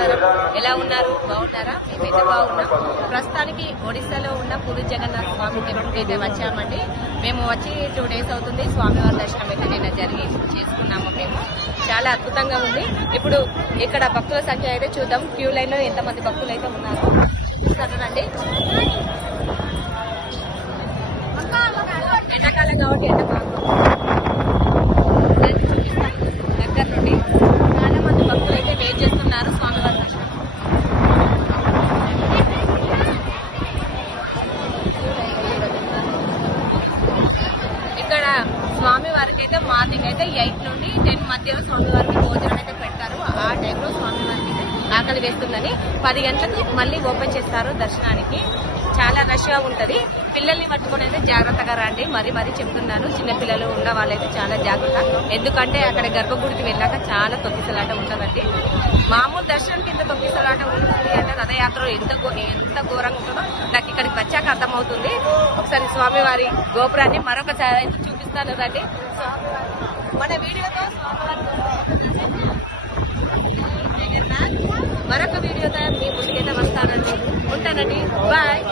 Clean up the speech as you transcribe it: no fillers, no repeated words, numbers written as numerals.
నమస్కారం. ఎలా ఉన్నారు? బాగున్నారా? మేమైతే బాగున్నాం. ప్రస్తుతానికి ఒడిశాలో ఉన్న పూరి జగన్నాథ స్వామి టెంపుల్కి అయితే వచ్చామండి. మేము వచ్చి 2 days అవుతుంది. స్వామివారి దర్శనం అయితే నిన్న చేసుకున్నాము. మేము చాలా అద్భుతంగా ఉంది. ఇప్పుడు ఇక్కడ భక్తుల సంఖ్య అయితే చూద్దాం. క్యూ లైన్ లో ఎంతమంది భక్తులు అయితే ఉన్నారు చూస్తానండి. ఎండాకాలం కాబట్టి ఎండ దగ్గర నుండి చాలా మంది భక్తులు అయితే వెయిట్ చేస్తున్నారు స్వామివారి దర్శనం. ఇక్కడ స్వామివారికి అయితే మార్నింగ్ అయితే 8 నుండి 10 మధ్యలో స్వామివారికి భోజనం అయితే పెడతారు. ఆ టైంలో స్వామివారికి ఆకలి వేస్తుందని 10 గంటలకు మళ్ళీ ఓపెన్ చేస్తారు దర్శనానికి. చాలా రష్ గా ఉంటది. పిల్లల్ని పట్టుకుని అయితే జాగ్రత్తగా రండి. మరీ చెప్తున్నాను, చిన్నపిల్లలు ఉన్న వాళ్ళైతే చాలా జాగ్రత్త. ఎందుకంటే అక్కడ గర్భగుడికి వెళ్ళాక చాలా తొక్కిసలాట ఉంటుందండి. మామూలు దర్శనం కింద తొక్కిసలాట ఉంటుంది అంటే రథయాత్ర ఎంత ఘోరంగా ఉంటుందో నాకు ఇక్కడికి వచ్చాక అర్థమవుతుంది. ఒకసారి స్వామివారి గోపురాన్ని మరొకసారి అయితే చూపిస్తాను రండి. మన వీడియోతో మరొక వీడియోతో మీ ముందుకైతే వస్తానండి. ఉంటానండి. బాయ్.